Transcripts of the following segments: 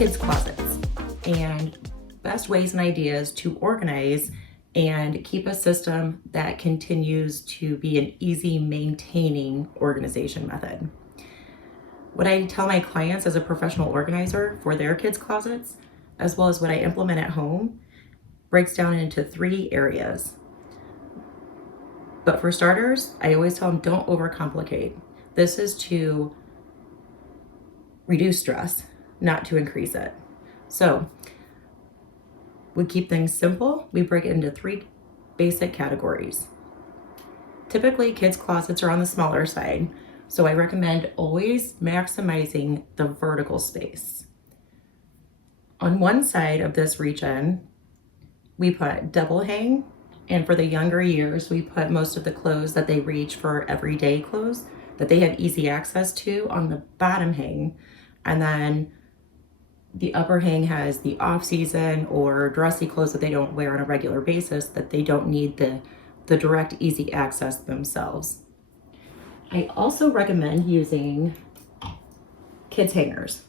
kids' closets and best ways and ideas to organize and keep a system that continues to be an easy maintaining organization method. What I tell my clients as a professional organizer for their kids' closets, as well as what I implement at home, breaks down into 3 areas. But for starters, I always tell them don't overcomplicate. This is to reduce stress, not to increase it. So we keep things simple. We break it into 3 basic categories. Typically, kids' closets are on the smaller side, so I recommend always maximizing the vertical space. On one side of this region, we put double hang, and for the younger years, we put most of the clothes that they reach for everyday clothes that they have easy access to on the bottom hang, and then the upper hang has the off-season or dressy clothes that they don't wear on a regular basis that they don't need the direct easy access themselves. I also recommend using kids hangers.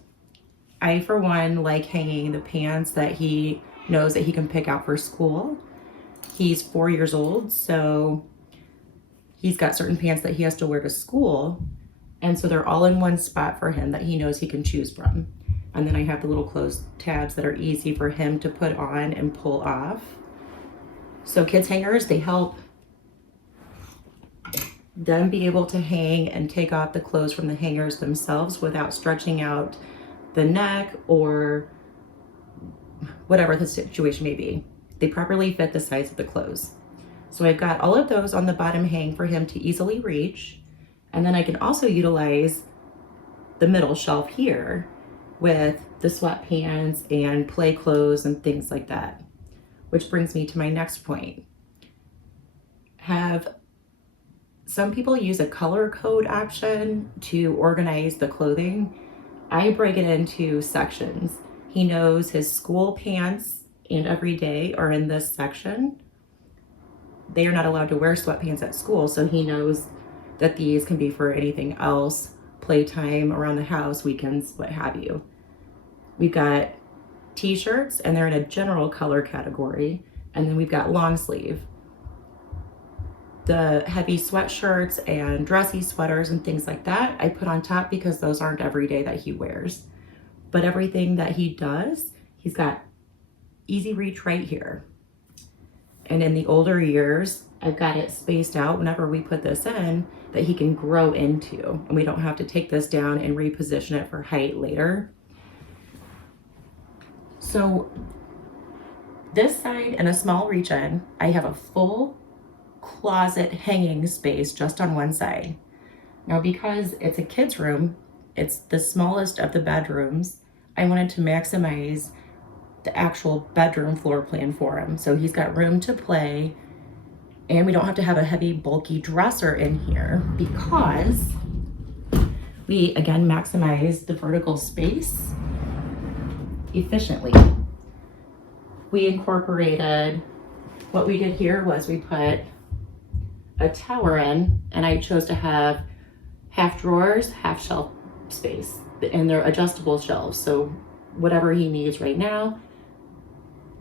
I, for one, like hanging the pants that he knows that he can pick out for school. He's 4 years old, so he's got certain pants that he has to wear to school, and so they're all in one spot for him that he knows he can choose from. And then I have the little closed tabs that are easy for him to put on and pull off. So kids hangers, they help them be able to hang and take off the clothes from the hangers themselves without stretching out the neck or whatever the situation may be. They properly fit the size of the clothes. So I've got all of those on the bottom hang for him to easily reach. And then I can also utilize the middle shelf here with the sweatpants and play clothes and things like that. Which brings me to my next point. Some people use a color code option to organize the clothing. I break it into sections. He knows his school pants and everyday are in this section. They are not allowed to wear sweatpants at school, so he knows that these can be for anything else, playtime, around the house, weekends, what have you. We've got t-shirts, and they're in a general color category, and then we've got long sleeve. The heavy sweatshirts and dressy sweaters and things like that, I put on top because those aren't every day that he wears. But everything that he does, he's got easy reach right here. And in the older years, I've got it spaced out whenever we put this in that he can grow into, and we don't have to take this down and reposition it for height later. So this side in a small region, I have a full closet hanging space just on one side. Now, because it's a kid's room, it's the smallest of the bedrooms, I wanted to maximize the actual bedroom floor plan for him. So he's got room to play, and we don't have to have a heavy, bulky dresser in here because we, again, maximize the vertical space efficiently. We incorporated, what we did here was we put a tower in, and I chose to have half drawers, half shelf space, and they're adjustable shelves. So whatever he needs right now,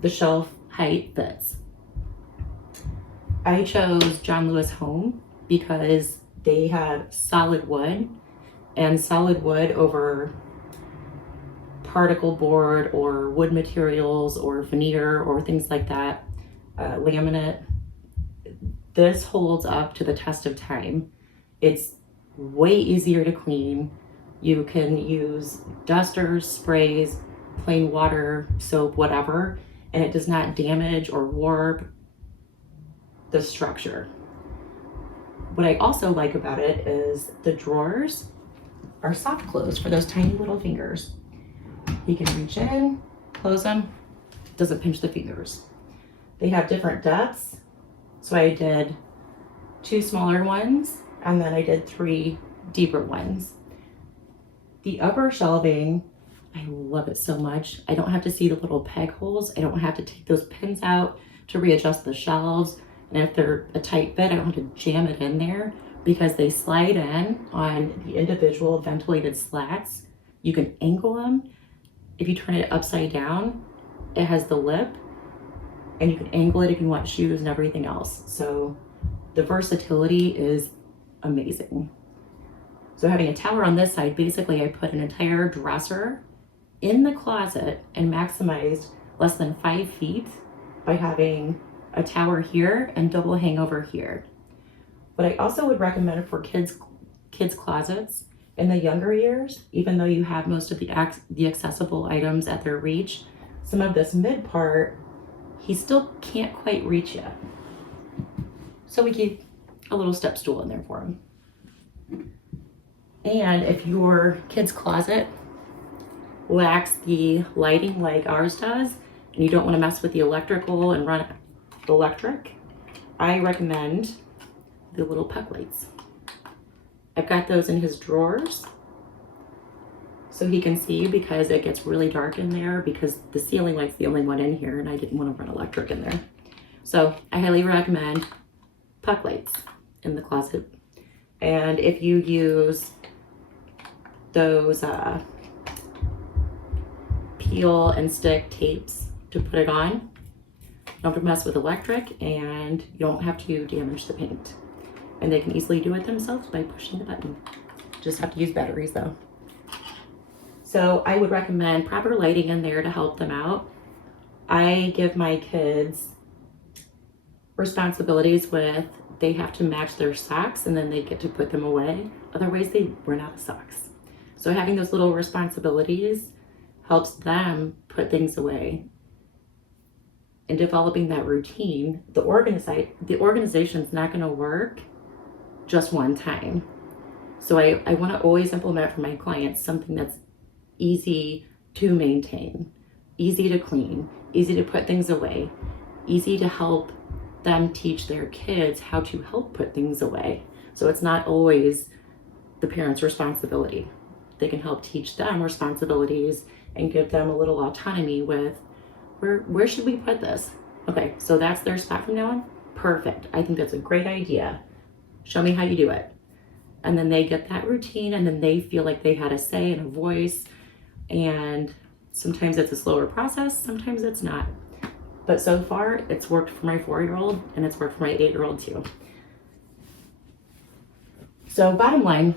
the shelf height fits. I chose John Lewis Home because they have solid wood, and solid wood over particle board or wood materials or veneer or things like that, laminate. This holds up to the test of time. It's way easier to clean. You can use dusters, sprays, plain water, soap, whatever, and it does not damage or warp the structure. What I also like about it is the drawers are soft close for those tiny little fingers. You can reach in, close them, doesn't pinch the fingers. They have different depths, so I did 2 smaller ones, and then I did 3 deeper ones. The upper shelving, I love it so much. I don't have to see the little peg holes. I don't have to take those pins out to readjust the shelves. And if they're a tight fit, I don't have to jam it in there because they slide in on the individual ventilated slats. You can angle them if you turn it upside down, it has the lip, and you can angle it if you want shoes and everything else. So the versatility is amazing. So having a tower on this side, basically I put an entire dresser in the closet and maximized less than 5 feet by having a tower here and double hangover here. What I also would recommend for kids closets in the younger years, even though you have most of the accessible items at their reach, some of this mid part, he still can't quite reach yet. So we keep a little step stool in there for him. And if your kid's closet lacks the lighting like ours does, and you don't want to mess with the electrical and run electric, I recommend the little puck lights. I've got those in his drawers so he can see, because it gets really dark in there because the ceiling light's the only one in here and I didn't want to run electric in there. So I highly recommend puck lights in the closet. And if you use those peel and stick tapes to put it on, you don't have to mess with electric and you don't have to damage the paint. And they can easily do it themselves by pushing the button. Just have to use batteries though. So I would recommend proper lighting in there to help them out. I give my kids responsibilities with, they have to match their socks and then they get to put them away. Otherwise they run out of socks. So having those little responsibilities helps them put things away. And developing that routine, the organization's not gonna work just one time. So I wanna always implement for my clients something that's easy to maintain, easy to clean, easy to put things away, easy to help them teach their kids how to help put things away. So it's not always the parent's responsibility. They can help teach them responsibilities and give them a little autonomy with, where should we put this? Okay, so that's their spot from now on? Perfect, I think that's a great idea. Show me how you do it. And then they get that routine and then they feel like they had a say and a voice. And sometimes it's a slower process, sometimes it's not. But so far, it's worked for my 4-year-old and it's worked for my 8-year-old too. So bottom line,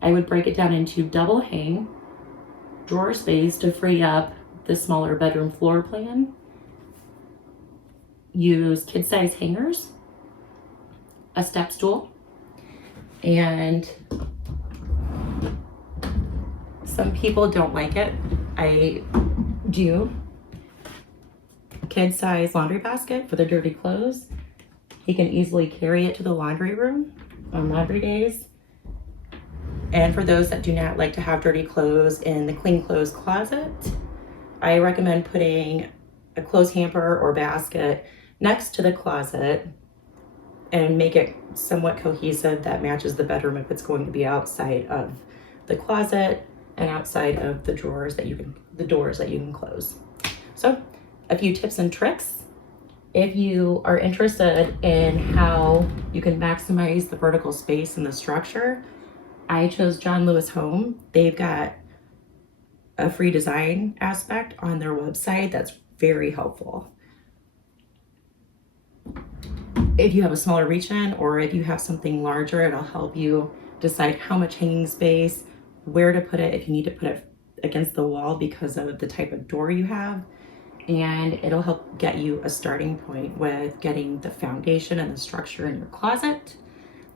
I would break it down into double hang, drawer space to free up the smaller bedroom floor plan, use kid size hangers, a step stool, and some people don't like it. I do. Kid size laundry basket for the dirty clothes. He can easily carry it to the laundry room on laundry days. And for those that do not like to have dirty clothes in the clean clothes closet, I recommend putting a clothes hamper or basket next to the closet and make it somewhat cohesive that matches the bedroom if it's going to be outside of the closet and outside of the doors that you can close. So a few tips and tricks. If you are interested in how you can maximize the vertical space in the structure, I chose John Lewis Home. They've got a free design aspect on their website that's very helpful. If you have a smaller reach-in or if you have something larger, it'll help you decide how much hanging space, where to put it if you need to put it against the wall because of the type of door you have. And it'll help get you a starting point with getting the foundation and the structure in your closet.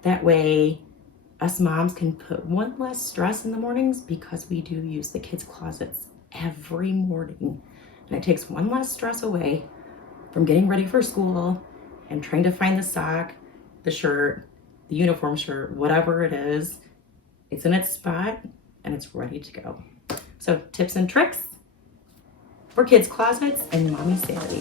That way, us moms can put one less stress in the mornings because we do use the kids' closets every morning. And it takes one less stress away from getting ready for school and trying to find the sock, the shirt, the uniform shirt, whatever it is. It's in its spot and it's ready to go. So tips and tricks for kids' closets and mommy sanity.